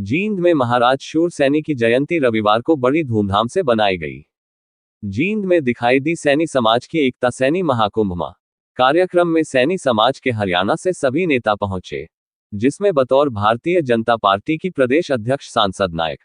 जींद में महाराज शूर सैनी की जयंती रविवार को बड़ी धूमधाम से बनाई गई। जींद में दिखाई दी सैनी समाज की एकता। सैनी महाकुंभ कार्यक्रम में सैनी समाज के हरियाणा से सभी नेता पहुंचे, जिसमें बतौर भारतीय जनता पार्टी की प्रदेश अध्यक्ष सांसद नायक,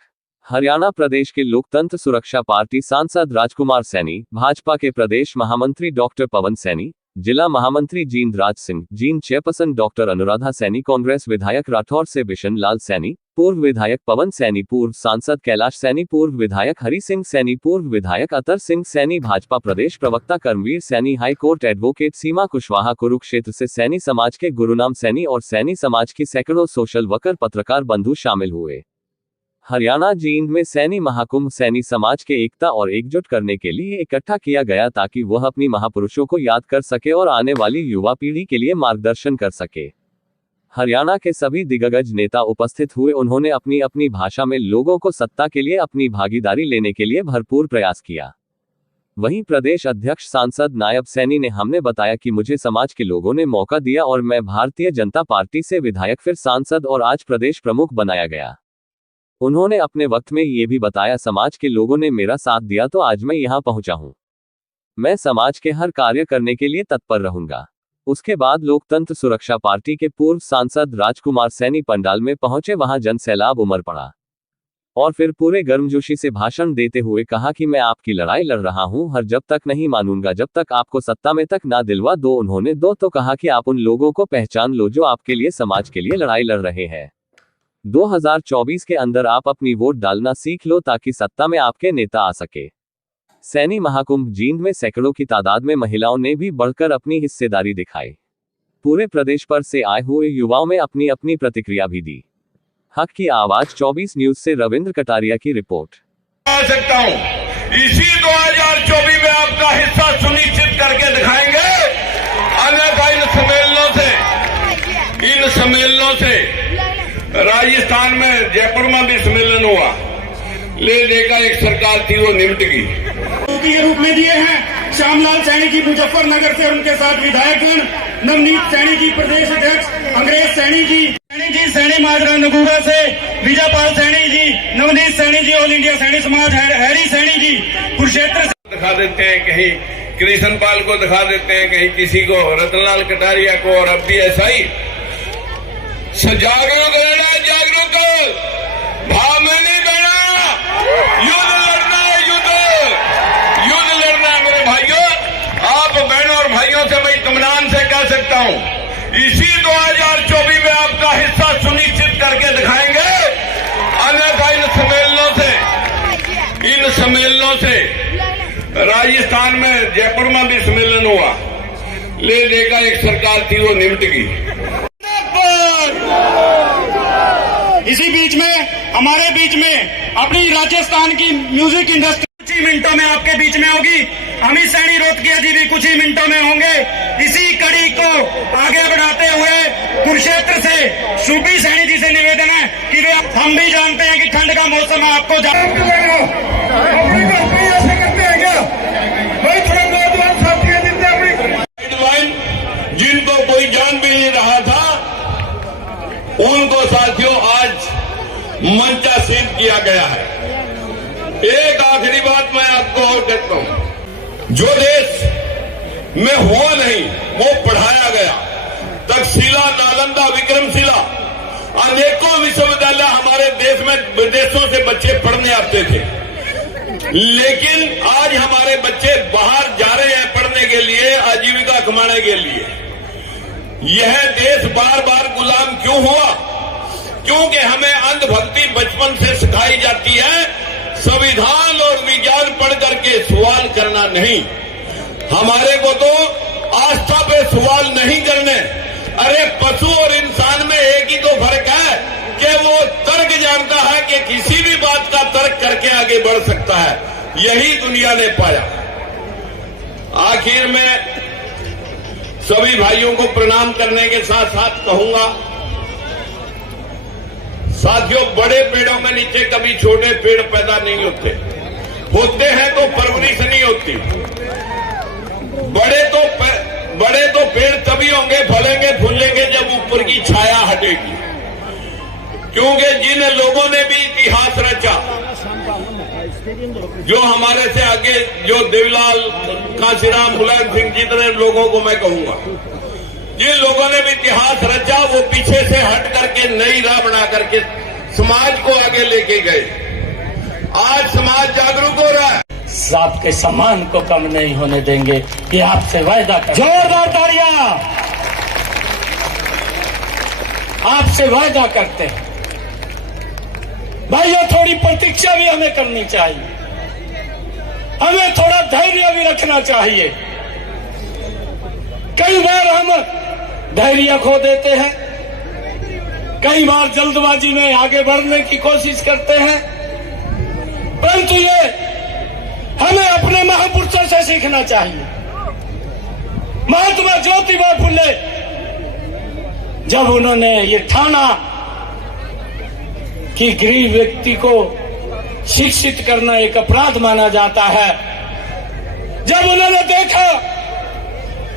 हरियाणा प्रदेश के लोकतंत्र सुरक्षा पार्टी सांसद राजकुमार सैनी, भाजपा के प्रदेश महामंत्री डॉक्टर पवन सैनी, जिला महामंत्री जींद राज सिंह, जींद चेयरपर्सन डॉक्टर अनुराधा सैनी, कांग्रेस विधायक राठौर से बिशन लाल सैनी, पूर्व विधायक पवन सैनी, पूर्व सांसद कैलाश सैनी, पूर्व विधायक हरि सिंह सैनी, पूर्व विधायक अतर सिंह सैनी, भाजपा प्रदेश प्रवक्ता कर्मवीर सैनी, हाई कोर्ट एडवोकेट सीमा कुशवाहा, कुरुक्षेत्र से सैनी समाज के गुरुनाम सैनी और सैनी समाज की सैकड़ों सोशल वर्कर, पत्रकार बंधु शामिल हुए। हरियाणा जींद में सैनी महाकुंभ सैनी समाज के एकता और एकजुट करने के लिए इकट्ठा किया गया ताकि वह अपनी महापुरुषों को याद कर सके और आने वाली युवा पीढ़ी के लिए मार्गदर्शन कर सके। हरियाणा के सभी दिग्गज नेता उपस्थित हुए। उन्होंने अपनी अपनी भाषा में लोगों को सत्ता के लिए अपनी भागीदारी लेने के लिए भरपूर प्रयास किया। वहीं प्रदेश अध्यक्ष सांसद नायब सैनी ने हमने बताया कि मुझे समाज के लोगों ने मौका दिया और मैं भारतीय जनता पार्टी से विधायक फिर सांसद और आज प्रदेश प्रमुख बनाया गया। उन्होंने अपने वक्त में ये भी बताया, समाज के लोगों ने मेरा साथ दिया तो आज मैं यहाँ पहुंचा हूँ। मैं समाज के हर कार्य करने के लिए तत्पर रहूंगा। उसके बाद लोकतंत्र सुरक्षा पार्टी के पूर्व सांसद राजकुमार सैनी पंडाल में पहुंचे। वहां जन सैलाब उमड़ पड़ा और फिर पूरे गर्मजोशी से भाषण देते हुए कहा कि मैं आपकी लड़ाई लड़ रहा हूं, हर जब तक नहीं मानूंगा जब तक आपको सत्ता में तक ना दिलवा दो। उन्होंने तो कहा कि आप उन लोगों को पहचान लो जो आपके लिए समाज के लिए लड़ाई लड़ रहे हैं। 2024 के अंदर आप अपनी वोट डालना सीख लो ताकि सत्ता में आपके नेता आ सके। सैनी महाकुंभ जींद में सैकड़ों की तादाद में महिलाओं ने भी बढ़कर अपनी हिस्सेदारी दिखाई। पूरे प्रदेश पर से आए हुए युवाओं में अपनी अपनी प्रतिक्रिया भी दी। हक की आवाज 24 न्यूज से रविंद्र कटारिया की रिपोर्ट। आ सकता हूं, इसी 2024 में आपका हिस्सा सुनिश्चित करके दिखाएंगे। अन्यथा इन सम्मेलनों से राजस्थान में जयपुर में भी सम्मेलन हुआ, लेने का एक सरकार थी वो निमट गई। के रूप में दिए हैं श्यामलाल सैनी जी मुजफ्फरनगर से, उनके साथ विधायकगण नवनीत सैनी जी प्रदेश अध्यक्ष, अंग्रेज सैनी जी सैनी माजरा नगूरा से, विजयपाल सैनी जी, नवनीत सैनी जी, ऑल इंडिया सैनी समाज, हैरी सैनी जी कुरुक्षेत्र से दिखा देते हैं, कहीं कृष्णपाल को दिखा देते हैं, कहीं किसी को रतनलाल कटारिया को, और अब भी ऐसा ही। जागरूक रहना, जागरूक भाव में नहीं करना, युद्ध लड़ना है, युद्ध लड़ना है मेरे भाइयों। आप बहनों और भाइयों से मैं इत्मीनान से कह सकता हूं, इसी 2024 में आपका हिस्सा सुनिश्चित करके दिखाएंगे। अन्यथा इन सम्मेलनों से राजस्थान में जयपुर में भी सम्मेलन हुआ, लेने का एक सरकार थी वो निमट गई। इसी बीच में हमारे बीच में अपनी राजस्थान की म्यूजिक इंडस्ट्री कुछ ही मिनटों में आपके बीच में होगी। अमित सैनी रोहतकिया जी भी कुछ ही मिनटों में होंगे। इसी कड़ी को आगे बढ़ाते हुए कुरुक्षेत्र से सुबी सैनी जी से निवेदन है कि वे, हम भी जानते हैं कि ठंड का मौसम है, आपको जिनको कोई जान भी नहीं रहा था उनको साथियों आज मंचासीन किया गया है। एक आखिरी बात मैं आपको और कहता हूं, जो देश में हुआ नहीं वो पढ़ाया गया। तक्षशिला, नालंदा, विक्रमशिला, अनेकों विश्वविद्यालय हमारे देश में विदेशों से बच्चे पढ़ने आते थे, लेकिन आज हमारे बच्चे बाहर जा रहे हैं पढ़ने के लिए, आजीविका कमाने के लिए। यह देश बार बार गुलाम क्यों हुआ? क्योंकि हमें अंधभक्ति बचपन से सिखाई जाती है, संविधान और विज्ञान पढ़ करके सवाल करना नहीं। हमारे को तो आस्था पे सवाल नहीं करने। अरे पशु और इंसान में एक ही तो फर्क है कि वो तर्क जानता है कि किसी भी बात का तर्क करके आगे बढ़ सकता है। यही दुनिया ने पाया। आखिर में सभी भाइयों को प्रणाम करने के साथ साथ कहूंगा, साथियों, बड़े पेड़ों के नीचे कभी छोटे पेड़ पैदा नहीं होते हैं तो परवरिश नहीं होती। बड़े तो पेड़ तभी होंगे, फलेंगे, फूलेंगे जब ऊपर की छाया हटेगी। क्योंकि जिन लोगों ने भी इतिहास रचा, जो हमारे से आगे, जो देवीलाल, कांशीराम, मुलायम सिंह, जितने लोगों को मैं कहूंगा, जिन लोगों ने भी इतिहास रचा, वो पीछे से हट करके नई राह बना करके समाज को आगे लेके गए। आज समाज जागरूक हो रहा है। आपके सम्मान को कम नहीं होने देंगे, ये आपसे वायदा करते हैं। जोरदार तालियां। आपसे वायदा करते हैं भाइयों, थोड़ी प्रतीक्षा भी हमें करनी चाहिए, हमें थोड़ा धैर्य भी रखना चाहिए। कई बार हम धैर्य खो देते हैं, कई बार जल्दबाजी में आगे बढ़ने की कोशिश करते हैं, परंतु ये हमें अपने महापुरुषों से सीखना चाहिए। महात्मा ज्योतिबा फुले जब उन्होंने ये ठाना कि गरीब व्यक्ति को शिक्षित करना एक अपराध माना जाता है, जब उन्होंने देखा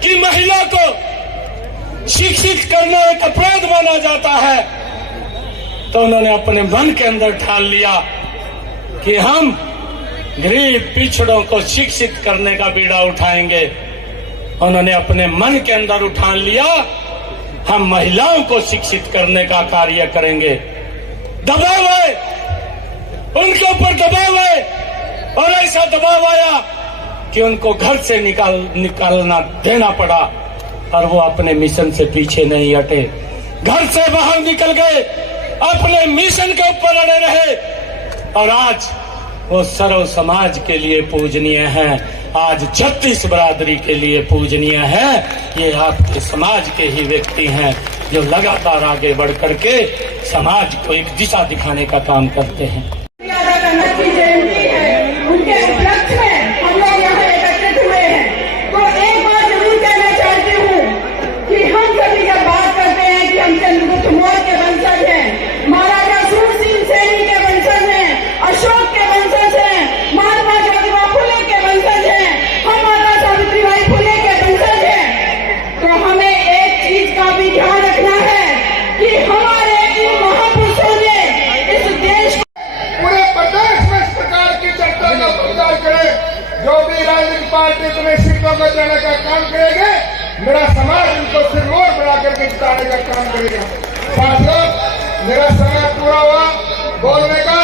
कि महिला को शिक्षित करना एक अपराध माना जाता है, तो उन्होंने अपने मन के अंदर ठान लिया कि हम गरीब पिछड़ों को शिक्षित करने का बीड़ा उठाएंगे। उन्होंने अपने मन के अंदर उठान लिया, हम महिलाओं को शिक्षित करने का कार्य करेंगे। दबाव आए, उनके ऊपर दबाव आए, और ऐसा दबाव आया कि उनको घर से निकालना देना पड़ा, और वो अपने मिशन से पीछे नहीं हटे, घर से बाहर निकल गए, अपने मिशन के ऊपर अड़े रहे, और आज वो सर्व समाज के लिए पूजनीय है, आज 36 बरादरी के लिए पूजनीय है। ये आपके समाज के ही व्यक्ति हैं जो लगातार आगे बढ़ करके समाज को एक दिशा दिखाने का काम करते हैं। की जयंती है, उनके उपलक्ष्य में हम लोग यहाँ एकत्रित हुए हैं। तो एक बात जरूर कहना चाहती हूँ कि हम सभी जब बात करते हैं कि हम चंद्रगुप्त मौर्य के वंशज हैं, महाराजा सूरसिंह सैनी के वंशज हैं, अशोक के वंशज हैं, महात्मा ज्योतिबा फुले के वंशज हैं, हम माता सावित्रीबाई फुले के वंशज हैं, तो हमें एक चीज का भी ध्यान रखना है कि हमारे इन महापुरुषों ने इस देश पूरे प्रदेश में इस प्रकार की चर्चा का प्रचार करे। जो भी राजनीतिक पार्टी तुम्हें सीटों को देने का काम करेंगे, मेरा समाज उनको सिरमौर बना करके जिताने का काम करेगा। साथियों, मेरा समय पूरा हुआ बोलने का।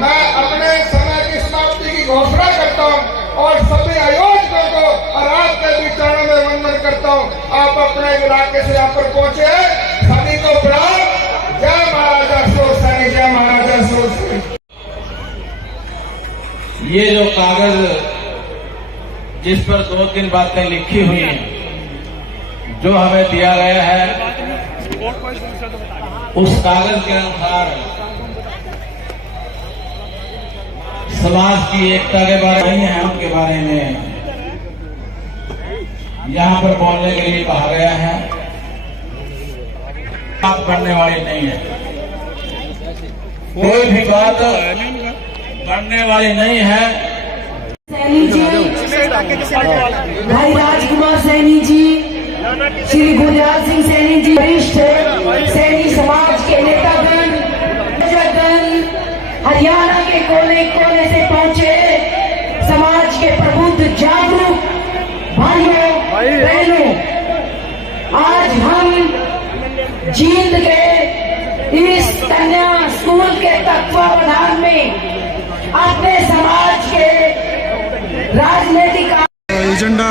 मैं अपने समय की समाप्ति की घोषणा करता हूँ और सभी आयोजकों को और आपके भी चरणों में वंदन करता हूँ। आप अपने इलाके से यहाँ पर पहुंचे हैं, सभी को प्रणाम। जय महाराजा सूर सैनी, जय महाराजा सूर सैनी। ये जो कागज जिस पर 2-3 बातें लिखी हुई हैं, जो हमें दिया गया है, उस कागज के अनुसार समाज की एकता के बारे में है, उनके बारे में यहाँ पर बोलने के लिए कहा गया है। बात बढ़ने वाली नहीं है, कोई भी बात बढ़ने वाली नहीं है। सैनी जी, भाई राजकुमार सैनी जी, श्री गुलजार सिंह सैनी जी, वरिष्ठ सैनी समाज के नेतागण, हरियाणा के कोने कोने से पहुंचे समाज के प्रबुद्ध जागरूक भाइयों बहनों, आज हम जींद के इस कन्या स्कूल के तत्वावधान में अपने समाज के राजनीतिक एजेंडा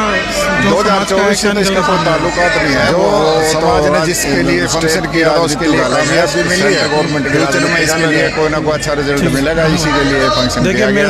2024 से तो इसका कोई ताल्लुकात नहीं है। जो समाज ने जिसके लिए फंक्शन किया था उसके लिए कामयाबी मिली है। गवर्नमेंट के फ्यूचर में इसके लिए कोई ना कोई अच्छा रिजल्ट मिलेगा, इसी के लिए फंक्शन किया गया।